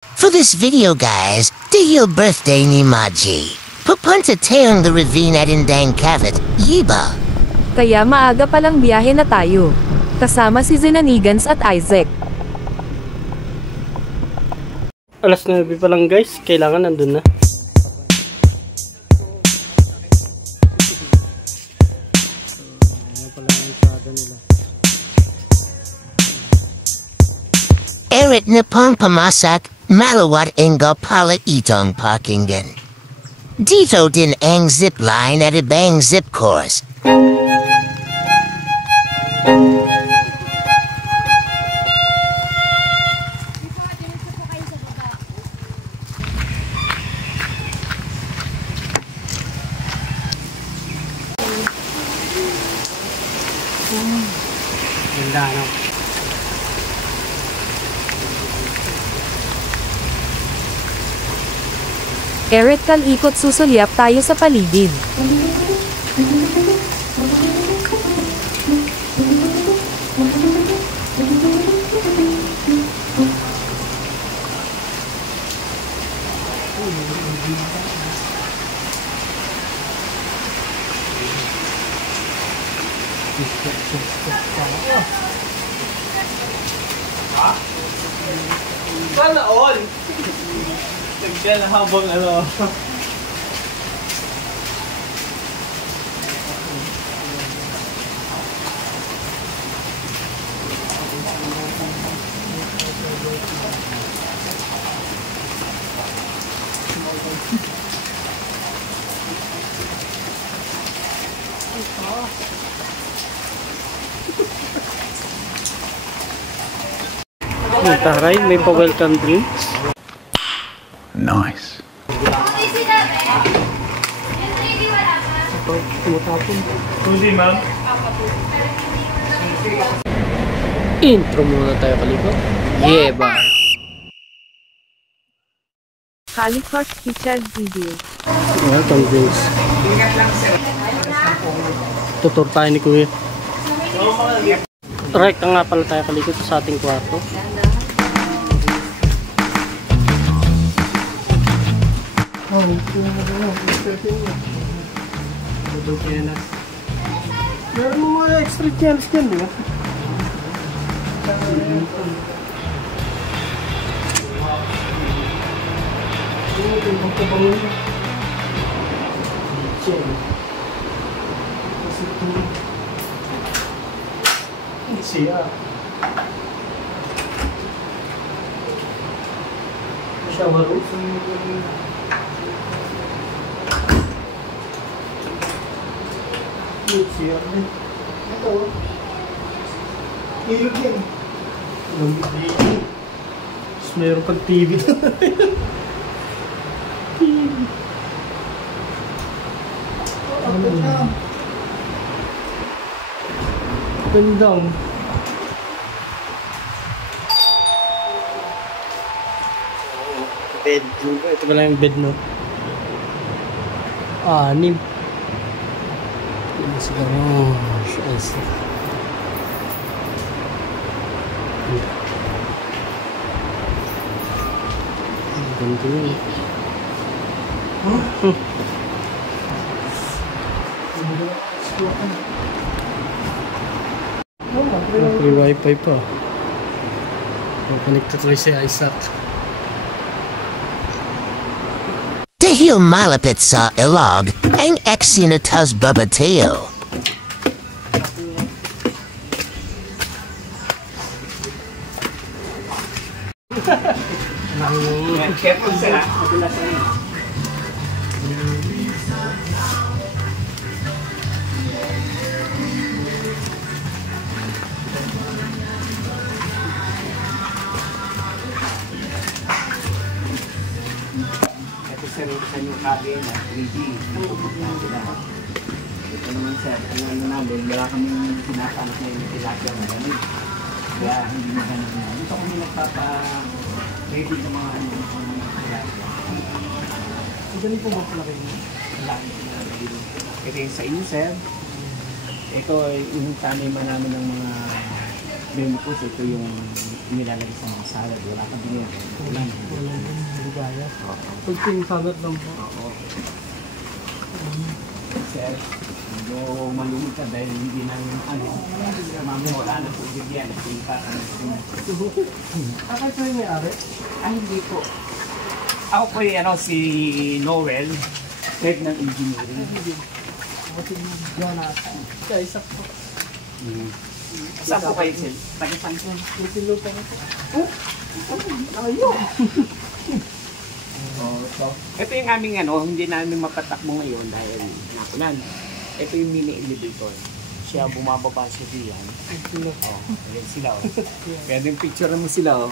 For this video guys, dahil birthday ni Maji, pupunta tayong the ravine at Indang Cavite, Yiba. Kaya maaga palang biyahe na tayo. Kasama si Zenanigans at Isaac. Alas 9 pa lang guys, kailangan nandun na. Erit na pang pamasak, malawat engga pala itong pakinggan. Dito din ang zip line at ibang zip course. Ganda, no? Eret ikot susulyap tayo sa paligid. Sana all! Nagsiyan habang ano. Taray, may pa-welcome drinks. Nice. Hindi ma'am. Intro muna tayo kalikot. Yeah ba? Halifax featured video. Welcome drinks. Tutur tayo ni Kuya. Right ka nga pala tayo kalikot sa ating kwarto. Meron mo mga extra channels dyan, di ba? Siya. Shower room. Siya. Ito. Ilog yan. Tapos mayroon pag TV. TV. Gandang. Bed. Ito ba lang yung bed, no? Anim. Siguro. Ganda yun. Free wifi pa. Connect to si Isaac. Dahil malapit sa ilog, ang eksinatas babateo. Careful sila. Ito yung cabin na 3D. Ito naman sir, ang ano namin, wala kaming sinasanak na yung tilapia na ganun. Kaya hindi na ganun na. Dito kami nagpapa-ready sa mga ano, mga tilapia. Ganun po ba pala kayo? Ito yung sa inyo sir. Ito ay yung taniman namin ng mga Menopause, ito yung nilalagay sa mga salad. Wala kang binili. Ulan. Wala din, ligaya. Oo. Pag sinasabat lang po. Oo. Sir, medyo malungkot ka dahil hindi namin mami wala na po bigyan. Hindi pa Ako ito yung may-ari? Ay, hindi po. Ako po yung si Noel, head ng engineering. Ako si Jonathan. Sa isa po. Saan po kayo, Sil? Taga-saan po? Yung silupa ko po. So, ito yung aming hindi namin mapatakbo ngayon dahil nakulan. Ito yung mini elevator. Siya bumababa siya diyan. Ayan sila Pwede yung picture mo sila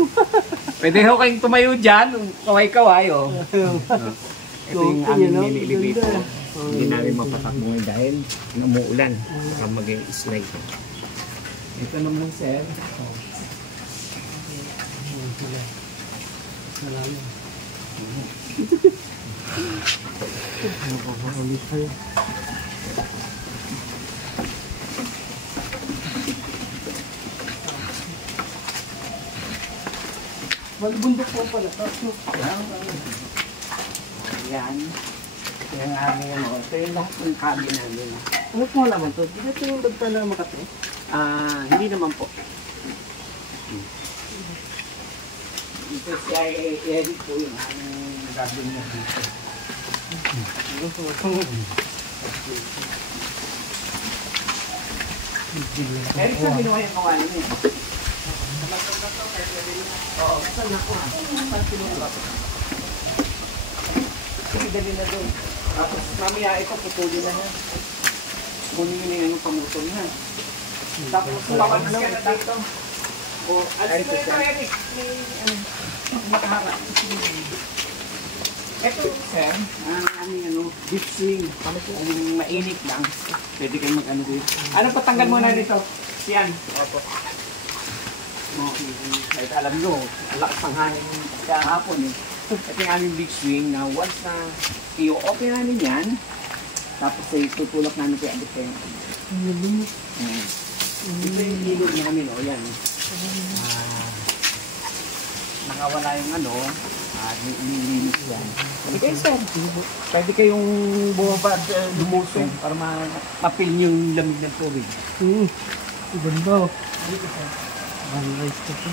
Pwede ho kayong tumayo dyan, kaway-kaway Ito yung aming mini elevator. Hindi namin mapatakbo ngayon dahil umuulan. Baka maging slide. Ito naman sir. Malalim. Nakakalit kayo. Bundok po pala. Yan. Yung aming ito yung lahat ng cabin namin. Ano po naman to? Dito ito yung dagta na Makati? Hindi naman po. Ito siya i-edit po yung aming cabin niya dito. Eric, saan binuha yung kawali niya? Oo. Saan ako? Saan pinuha? Sige, dali na doon. Tapos mamaya ito, putulin na yan. Kunin nyo na yung pamutol na. Tapos papalis ka na dito. O, alis mo ito, Eric. May makahara. Ito, sir, ang aming deep swing. Ang mainit lang. Pwede kayong mag-ano dito. Ano, patanggal mo na dito? Siyan. Opo. Kahit alam nyo, ang lakas ng hangin kaya hapon Ito yung aming big swing na once na i-open namin yan, tapos tutulak namin kaya abot kayo. Ito yung ilog namin, yan. Nakawala yung nilinis yan. Pwede kayo sir, pwede kayong bumaba at lumusong para mapil yung lamig ng tubig. Ganda. Sunrise ko po.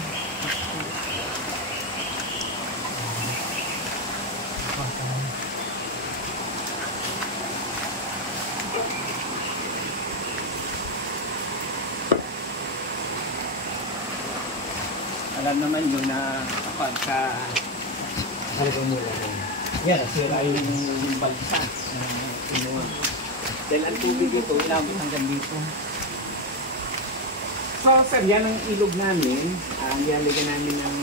Alam naman yun na kapag ano ba mula yan, sira yung balsa. Dahil ang tubig ito, inabot hanggang dito. So sir, yan ang ilog namin. Nilalagyan namin ng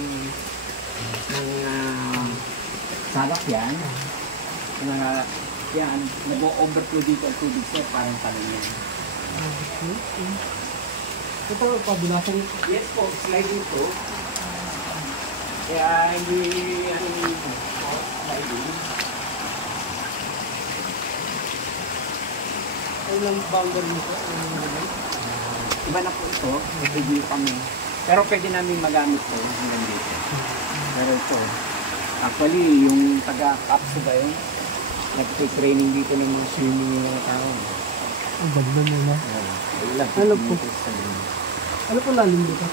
salak yan. Yan, nag-overflow dito ang tubig sir, parang talang yan. Ito, pabilasan ito. Yes po, slide dito. Kaya hindi sliding. Ay lang banggal nito. Iba na po ito, review kami. Pero pwede namin magamit ito hanggang dito. Pero ito, actually, yung taga-capsu ba yun? Nag-training dito ng mga swimming ng tao. Ang ganda nila. Ano po? Ano po lalim dito?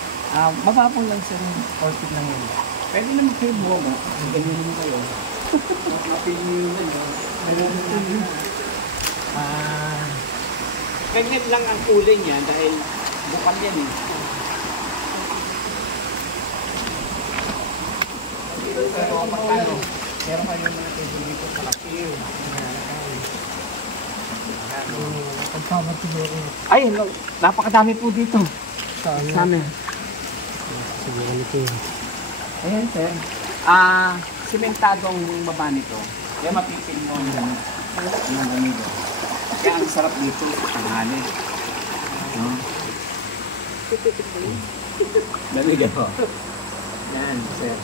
Mababang lang sir, 40 lang yun. Pwede naman kayo buwaga, ganyan naman kayo. Mapili yun ganyan lang ang kulay niya dahil bukal yan Pero magkano? Meron kayo mga table dito sa kapiyo. Pagkabat siguro. Ay, napakadami po dito. Saan? Siguro nito yun. Ayan sir. Simentado ang baba nito. Kaya mapipil mo ang amigo. Kaya ang sarap dito, tanghali. Dalig ako. Yan, sir.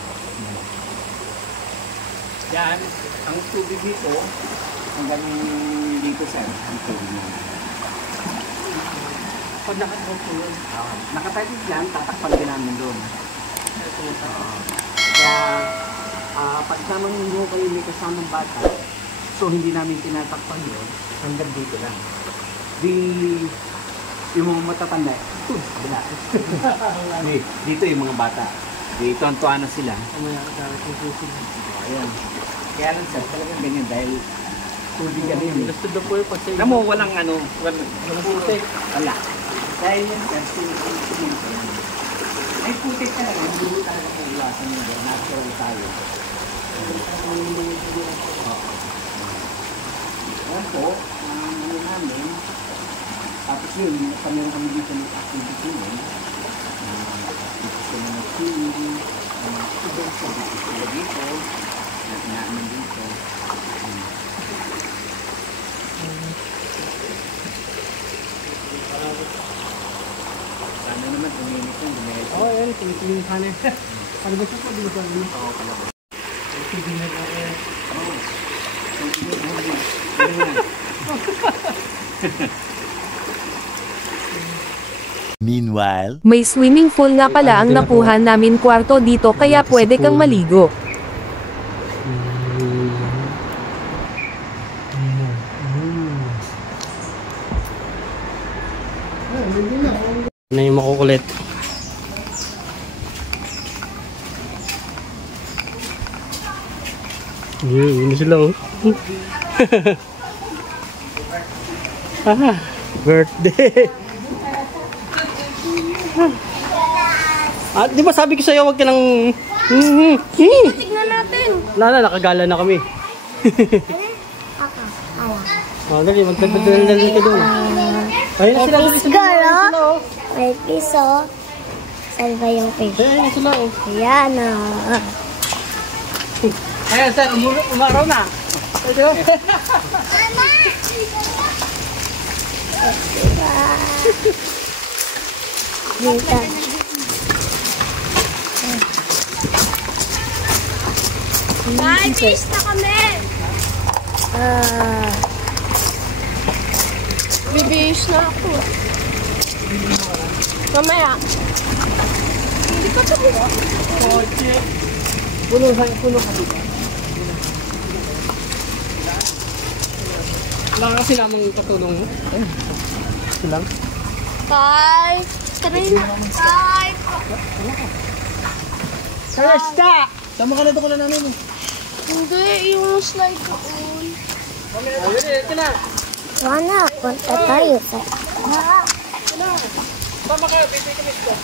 Yan, ang tubig dito, hanggang dito sir, ang tubig mo. Pag nakatulog yun. Nakatalig lang, tatakpan din namin doon. Kaya, pag namang hindi ko kayo may kasamang bata, so hindi namin tinatakpan yun, hanggang dito lang. Di, yung mga matatanda, kabila. Dito yung mga bata. Dito ang tuwa na sila. Ayan. Kaya lang sir, talagang ganyan dahil tubig ka rin. Gusto daw po yung pag Alam mo, walang putik. Wala. Dahil yan sir, ay putik talaga, hindi talaga po iwasan nyo. Natural tayo. Ayan po, ano namin, tapos yun, meron kami dito ng activity yun. Gusto na mag-swimming, gusto dito, namin dito. Sana naman, uminit yun, dumahil. Oo, yan. Tingin ka na. Ano ba siya po? Di ba siya? Oo, kalabas. Sige na lang. Meanwhile, May swimming pool nga pala ang nakuha namin kwarto dito kaya pwede kang maligo. Na yung makukulit. Yun na sila oh. Birthday. Di ba sabi ko sa'yo wag ka nang... Tignan natin. Nakagala na kami. Oh, dali, magdadala ka doon. Ayun na sila. Fish girl, may piso. Saan ba yung fish? Ayun na sila oh. Ayan o. Ayan sir, umaraw na. Ayun. Dito. May fish na kami. Bibihis na ako. Mamaya. Hindi ka ito buka. Puno ka dito. Wala ka kasi namang katulong mo. Silang. Bye. Trin. Bye. Karesta! Sama ka na ito ko na namin. Hindi, yung slide ko. Ito na. Sana, punta tayo sa... Sama ka, bibigyan ka.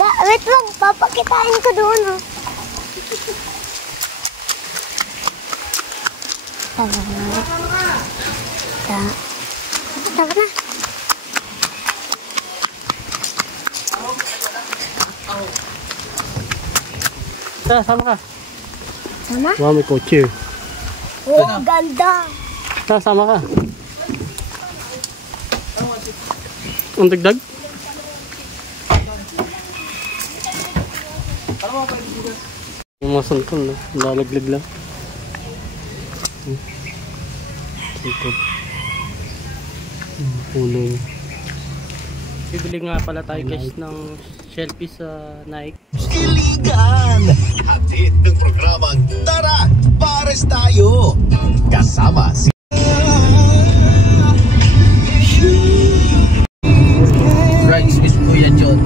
Wait lang, papakitain ko doon. Oh. Tama na. Tama na. Sama ka. Sama? Wow, may kotse. Oh, ganda. Sama ka. Ang dagdag? Yung mga santol, no? Lalaglag lang. Santol. Puno niya. Bibili nga pala tayo guys ng shellfish sa Nike. Kiligan! Hatid ng programang Tara, Pares Tayo! Kasama si Rice with Kuya John.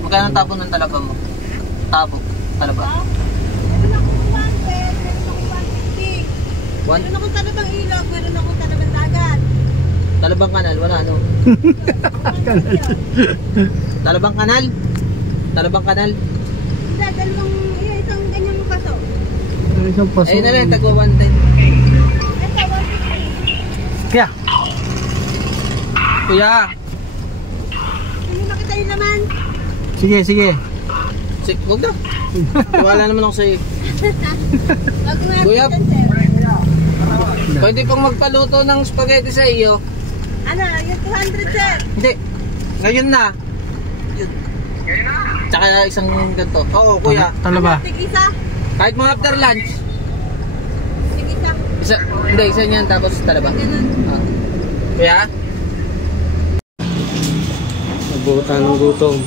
Magkano ang tapo ng talaba mo? Tapo, talaba. Meron akong talabang ilog, meron akong talabang dagat. Talabang kanal, wala ano? Talabang kanal? Talabang kanal? Hindi, dalawang, isang ganyang paso. Isang paso. Ayun na lang, tagwa 110. Ito, 150. Kaya? Kuya! Hindi makita yung laman. Sige, sige. Huwag na. Wala naman ako sa'yo. Wag nga Kuya. natin, sir. Pwede pong magpaluto ng spaghetti sa iyo. Ano, yung 200, sir. Hindi. Ngayon na. Yun. Tsaka isang ganito. Oo, kuya. Talaba. Tig-isa. Kahit mga after lunch. Tig-isa. Isa niyan tapos talaba. Kuya? Nabutan ng gutom.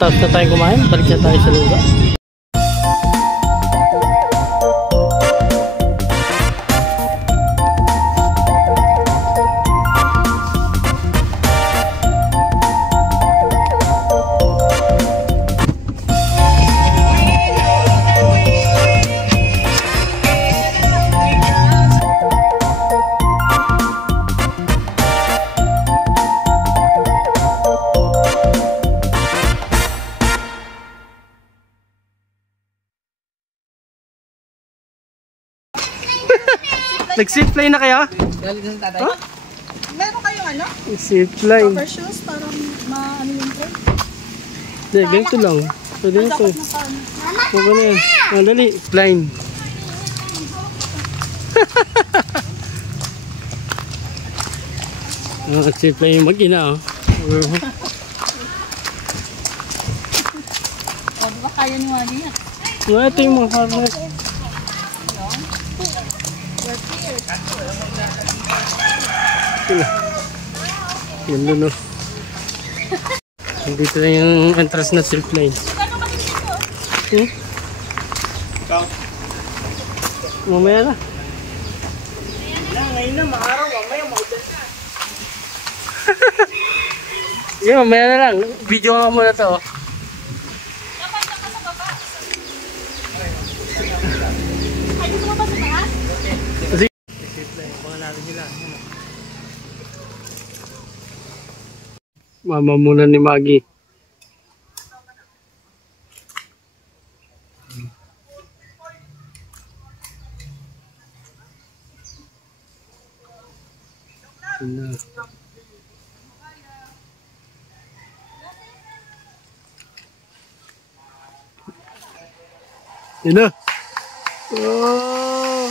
Tapos na tayo kumain, balik na tayo sa lugar. Nag-zipline na kayo? Galit na sa tatay. Huh? Meron kayong ano? Zipline. Cover shoes? Parang maano yung trip? Hindi, ganito lang. Pwede na ito. Huwag na yan. Dali, line. Zipline yung mag-ina. O, diba kaya ni Wally yan? Ito yung mga harness. Sila. Yan doon, no. Dito na yung entrance na zipline. Mamaya na. Ngayon na, maaraw. Mamaya, maudan na. Yeah, mamaya na lang. Video nga muna to. Mama muna ni Maggie. Yun na. Oh.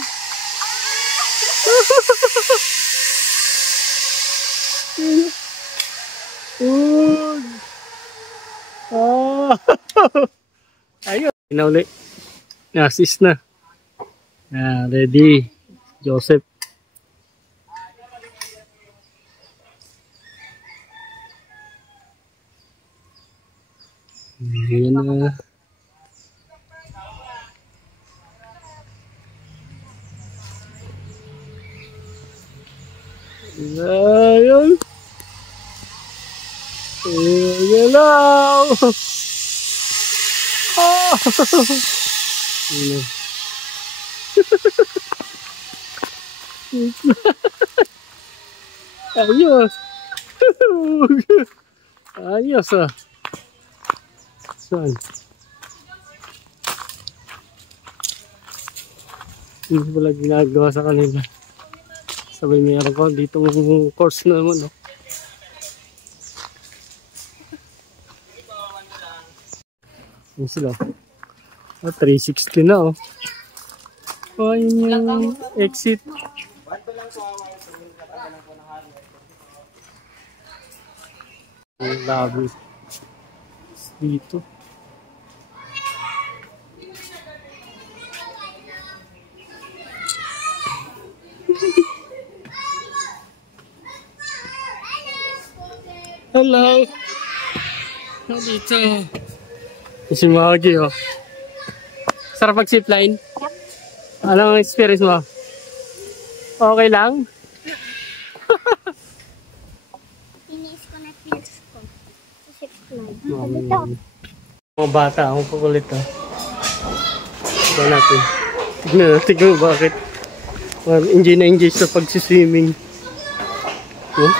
Ayun. Inauli. Assist na. Ready. Joseph. Ayan na. Ayun. Ayun na. Ayos. Ayos ah. Saan? Hindi pala ginagawa sa kanila. Sabay mayroon ko ditong course na naman, no? Yan sila. 360 na, oh. Oh, yun yung exit. Ang labi. Dito. Hello. Dito. Si Maggie, oh. Sarap mag-zipline? Anong experience mo? Okay lang? Inis ko na feels ko. Zipline. Mga bata, ang kukulit, oh. Tignan natin. Tignan bakit. Enjoy na enjoy sa pagsiswimming. Oh?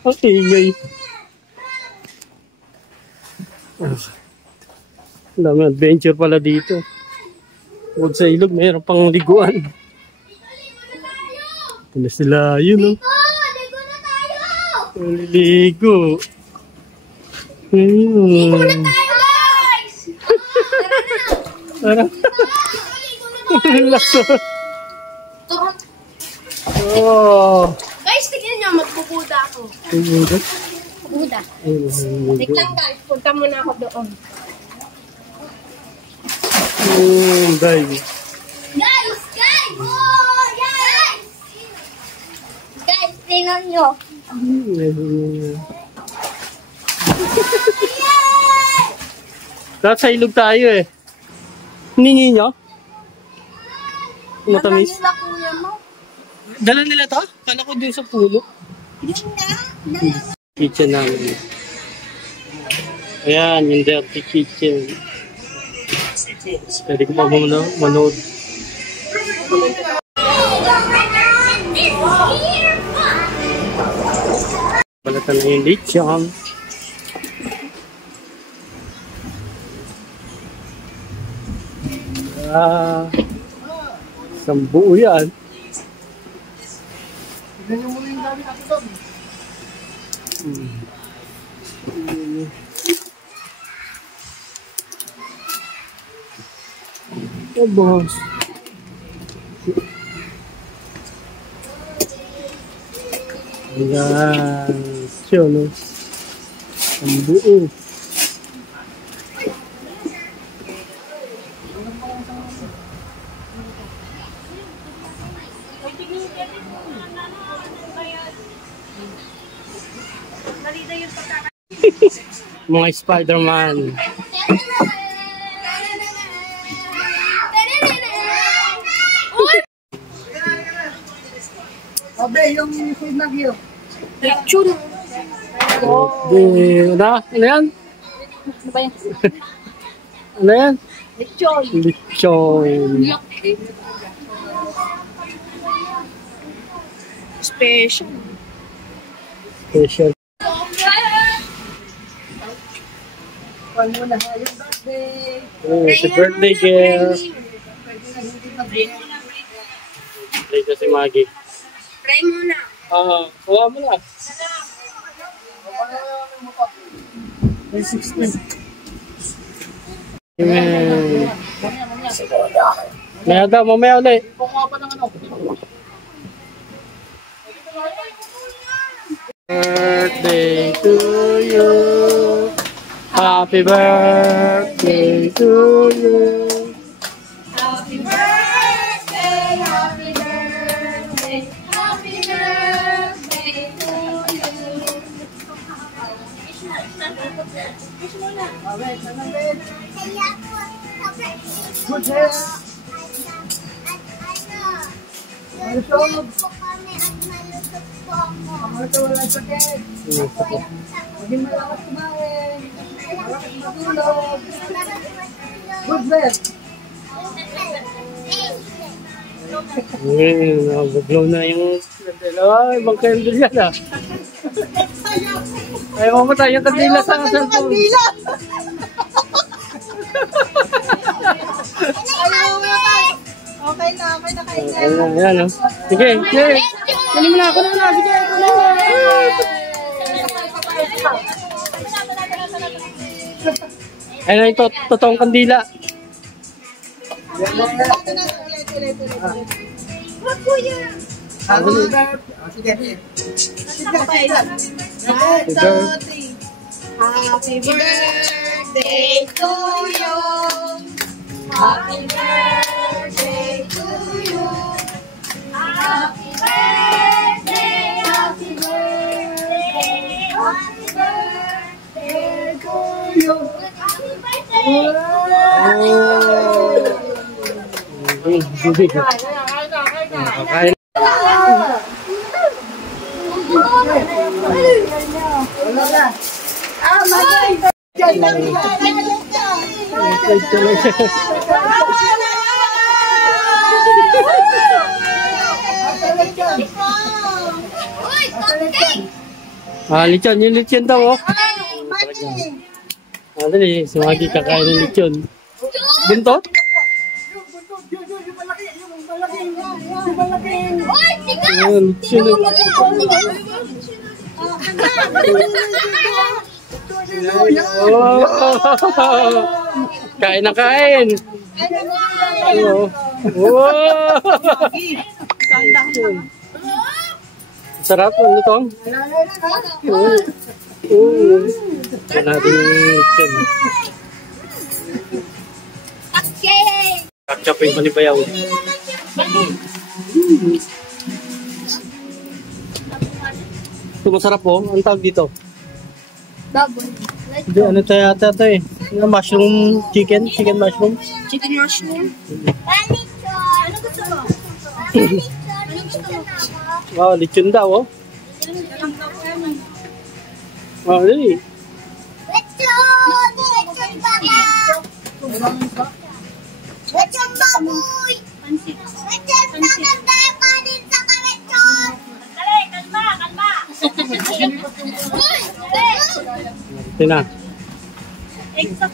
Okay, ngay. Ang dami adventure pala dito. Bukod sa ilog, mayroon pang liguan. Ito na sila, yun, oh. Naliligo. Ayun. Ligo na tayo, guys! Tara. Laso. Oh. Guys, tignan nyo, magpupuda ako. Pupuda. Tignan guys, punta muna ako doon. Dive. Guys! Guys! Oh, guys! Guys, tingnan nyo. Dapat sa ilog tayo eh. Hiningi nyo? Matamis? Nila kuya mo. Dala nila to? Kala ko din sa puno. Kitchen namin. Ayan, yung dirty kitchen. Pwede ko pa manood. Balatan na yung lechon. Isang buo yan. Oh, boss. Ayan. Siya, no? Ang buo. Mga Spider-Man. Abe, yung food na giyo. Lechon. Ano yan? Ano ba yan? Ano yan? Lechon. Lechon. Special. Special. Kung muna yung birthday. Oh, si birthday girl. Birthday ko si Maggie. Pray muna. Wala mo na. May 16. Amen. Mamaya daw, mamaya ulit. Kukuha pa ng ano. Birthday to you. Happy birthday to you. Happy birthday, happy birthday, happy birthday to you. Wish muna. Good health. Malusog. Malusog wala sakit. Maging malakas kumain. Malakas matulog. Good health. Nabuglaw na yung candle. Ay, ibang candle yan ah. Ayaw mo tayo yung kandila sa cellphone. Okay na kain na. Ayan, oh. Sige, sige. Kunin mo na, kunin mo na. Sige, kunin mo na. Ayun na ito, totoong kandila. Happy birthday to you. Happy birthday to you. Happy birthday, happy birthday, happy birthday to you. Happy birthday. Kain. Lechon, yung lechon daw, oh. Dali, sumagi kakain ng lechon. Buntot? Oy, sigaw! Lechon. Oh! Kain na kain! Oh! Sarap ang lutong. Yan natin yung lechon. Kakchapin ko ni Bayaw. Ito masarap po. Ang tawag dito? Baboy. Hindi, ano tayo ata ito eh. Mushroom chicken? Chicken mushroom? Chicken mushroom. Ano gusto mo? Ano gusto mo? Wow, lechon daw oh. Wow, really? Lechon! Lechon baba! Lechon baboy! Lechon bakit tayo kanin sa kalechon? Dali, kalma, kalma! Ito na. Lechon!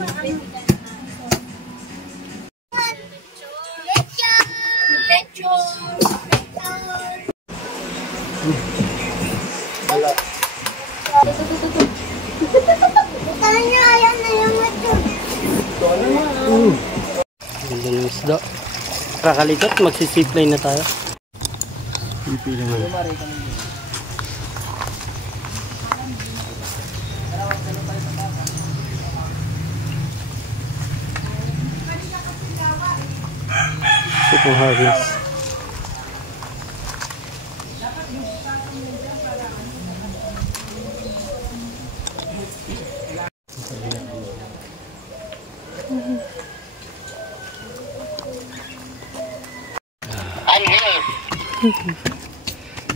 Lechon! Tanya, ayan na yung lechon. Ganda ng isda. Kakalikat, magsisipline na tayo. Pipi naman. Super harvest.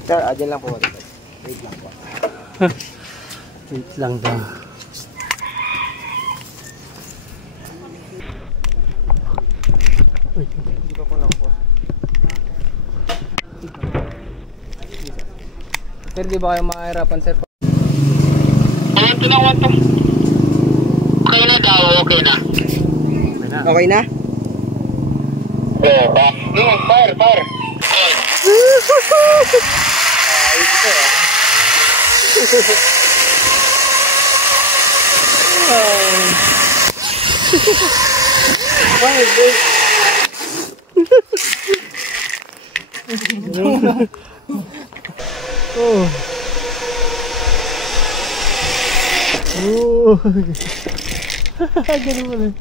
Sir, adyan lang po. Wait lang po. Wait lang daw. Hindi pa po lang po. Sir, di ba kayo mahirapan, sir? Ito na ako ito. Okay na daw, okay na. Okay na? Fire, fire. Ganun mo lang.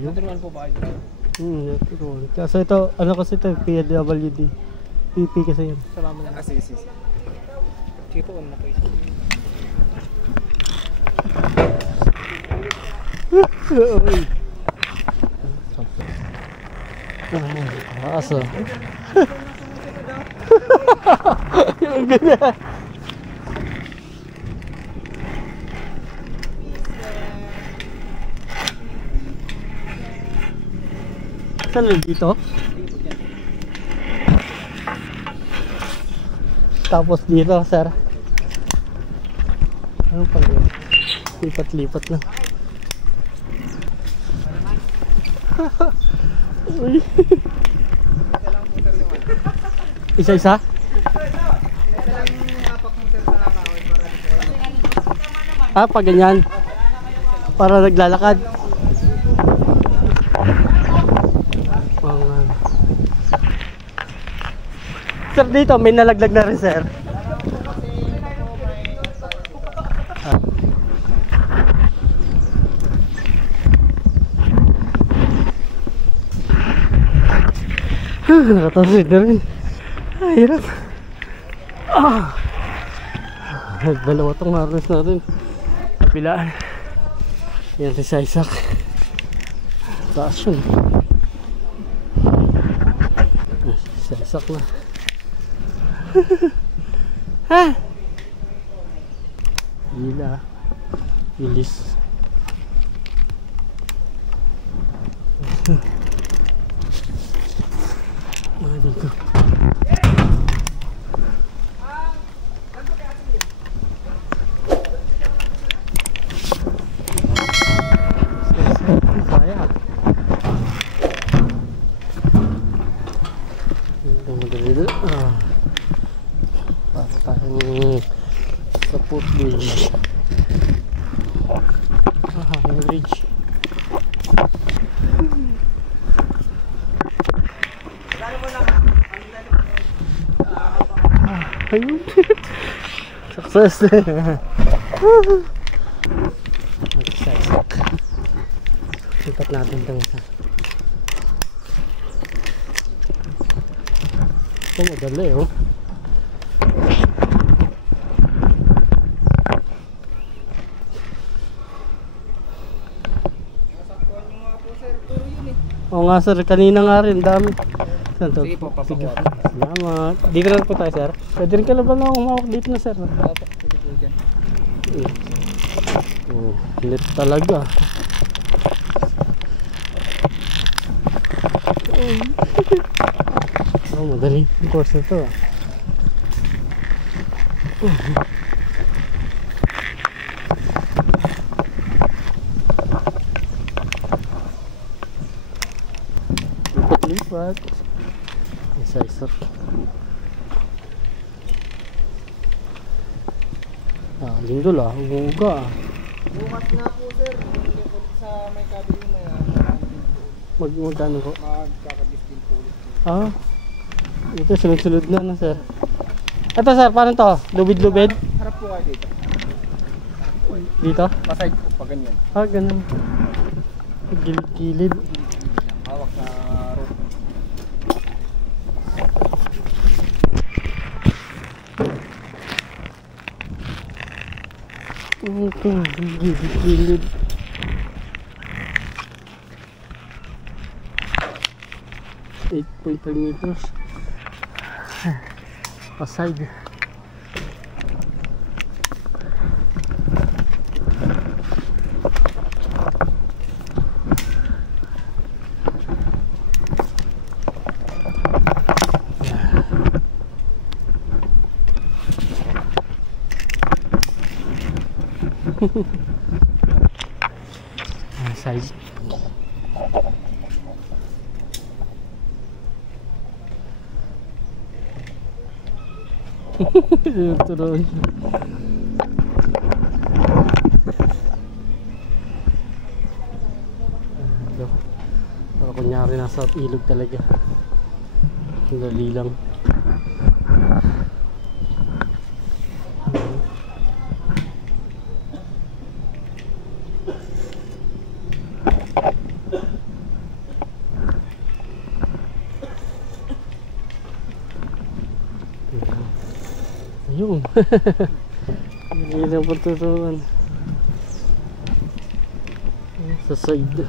Naturuan po ba kayo? Natural. Kasi ito, ano kasi ito, PWD. PP kasi yan. Salamat lang. Sige. Sige po, na po isa. Uy. Aso. Yung ganyan. Saan lang dito? Tapos dito, sir. Ano pa yun? Lipat-lipat lang. Isa-isa? Ah, pag ganyan. Para naglalakad. Sir, dito may nalaglag na rin, sir. Nakatasid na rin. Hirap. Dalawa tong harness natin. Kapilaan. Yan si Isaac. Taas yun. Si Isaac na. Ha? Gila. Bilis. Dito. Kaya. Dito. Para tayong sa footbridge. Yung bridge. Ayun. Success. Mag-sisek. Sikat natin ito isa. Ito madali oh. Oo nga sir, kanina nga rin, dami. Sige po, papakuha. Salamat. Dito na po tayo sir. Pwede rin ka lang ba na umawak dito na sir? Opo, pwede po dyan. Lit talaga. Madali yung course na ito ah. Lipat. Isa-isa. Lindol ah. Umuga ah. Bukas na po sir. Sa may kabili na yan. Magkano po? Magkakabis din po ulit. Ito sunod-sunod na sir. Ito sir, paano to? Lubid-lubid? Harap po kayo dito. Dito? Paside po pa ganyan. Ganun. Gilid-gilid. Hawak na rope. Ito, gilid-gilid. .5 meters. Paside. Size. Tuloy. Para kunyari nasa ilog talaga. Dali lang. Ayun. Hindi lang patutuan. Sa side.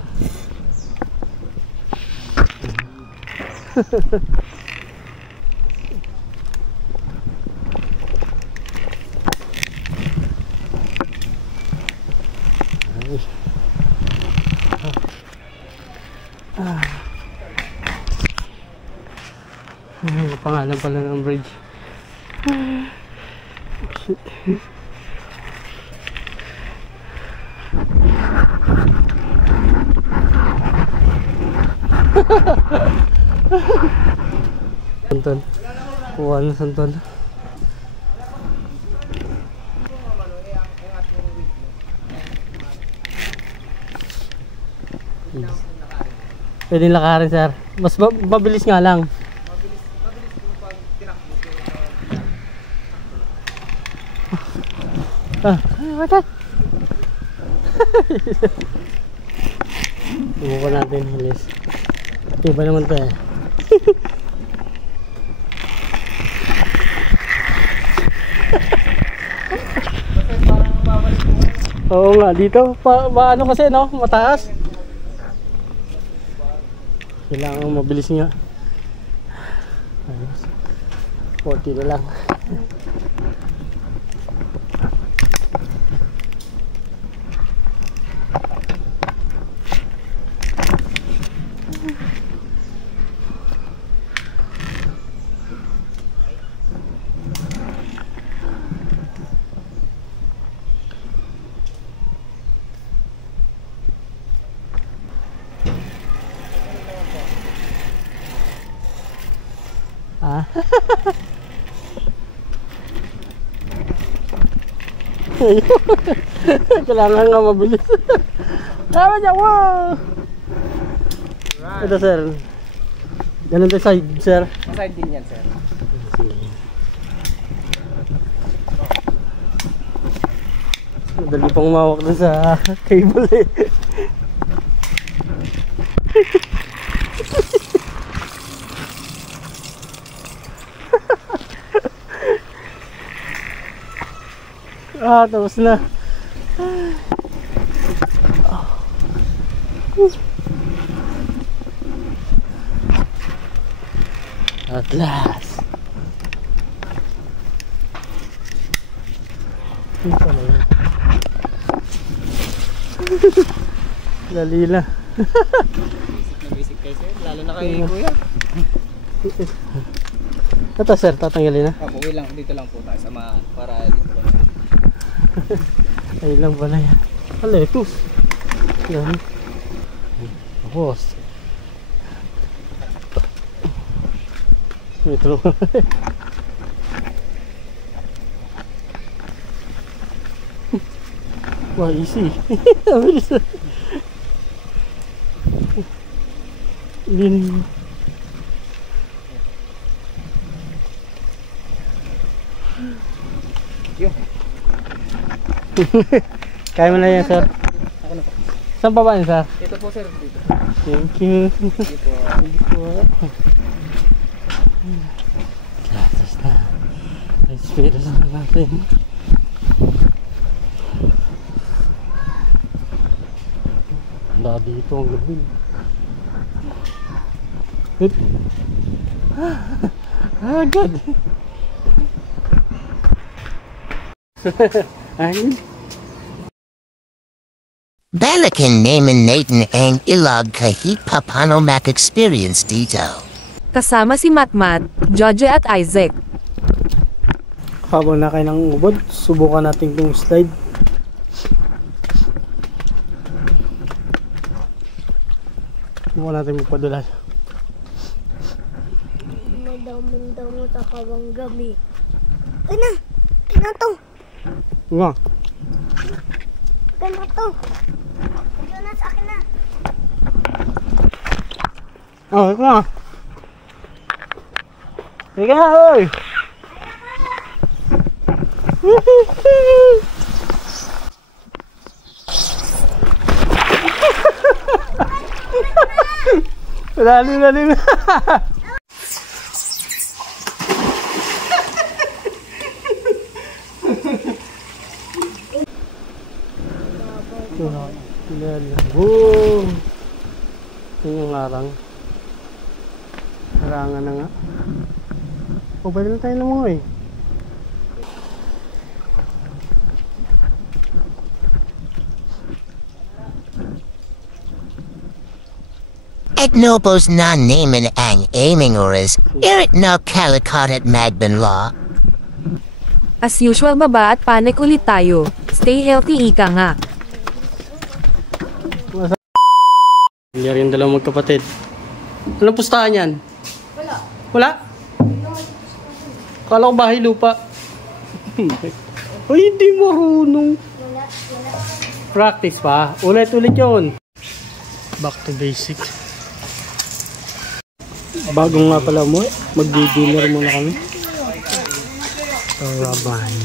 Pangalan pala ng bridge. Shit. Santon. Kuha na santon. Pwede lakarin sir. Mas mabilis nga lang. What? Subukan natin, Hilis. Iba naman to eh. Oo nga, dito ano kasi no, mataas. Kailangan mabilis nga. 40 na lang. Ah. Kailangan nga mabilis. Tama niya, wow! Ito sir. Ganun tayo side, sir. Side din yan, sir. Madali pang mawak na sa cable eh. Ah, tapos na. At last. Ano pala yun? Dali na. Basic kayo, sir. Lalo na kayo, kuya. Ito sir, tatanggalin na. Uwi lang, dito lang po tayo sa para dito lang. Ayun lang pala yan. Aletus. Yan. Tapos. Ito lang. Wah, easy. Bilis na. Lining. Kaya mo na yan, sir. Ako na po. Saan pa ba yan, sir? Ito po, sir. Dito. Thank you. Dito po. Latas na. Experience na natin. Handa dito ang gabi. Agad. Ayun. Balakin naman natin ang ilog kahit papano mak-experience dito. Kasama si Matmat, Jojo at Isaac. Habang na kayo ng ubod, subukan natin itong slide. Subukan natin magpadulas. Madamon-damo sa kawang gabi. Ay na! Ay na to! Nga. Ay na to! Ito na sa akin na! Oh, ito na. Sige na, oy! Lalim. Boom! Yun yung arang. Harangan na nga. O, bali na tayo naman eh. Egnopos na naman ang aiming oras, irit na kalikot at magban law. As usual, baba at panik ulit tayo. Stay healthy, ika nga. Hindi rin dalawang magkapatid. Anong pustahan yan? Wala? Kala ko bahay lupa. Ay, hindi marunong. Practice pa. Ulit yun. Back to basic. Bago nga pala mo, magdi-dinner muna kami. Rabay.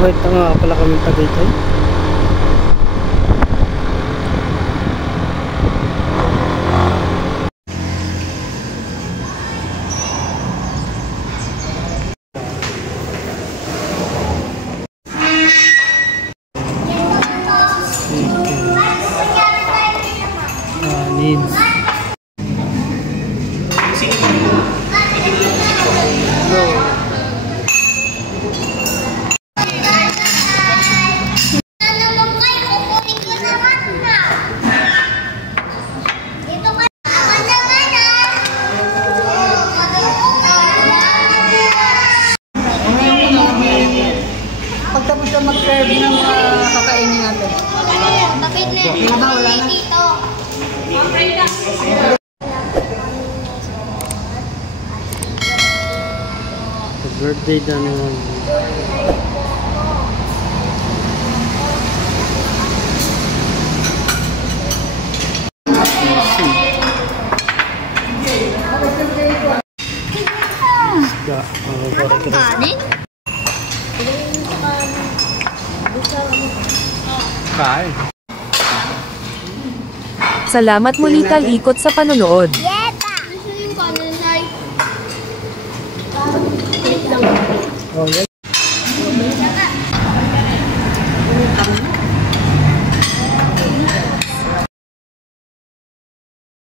Right na nga pala kami Tagaytay. Pagtapos na mag-serve ng mga kakainin natin. Wala na. Birthday na naman. Kanin? Kain. Salamat muli Talikot sa panonood. Yeta! Gusto yung kanin ay... Oh,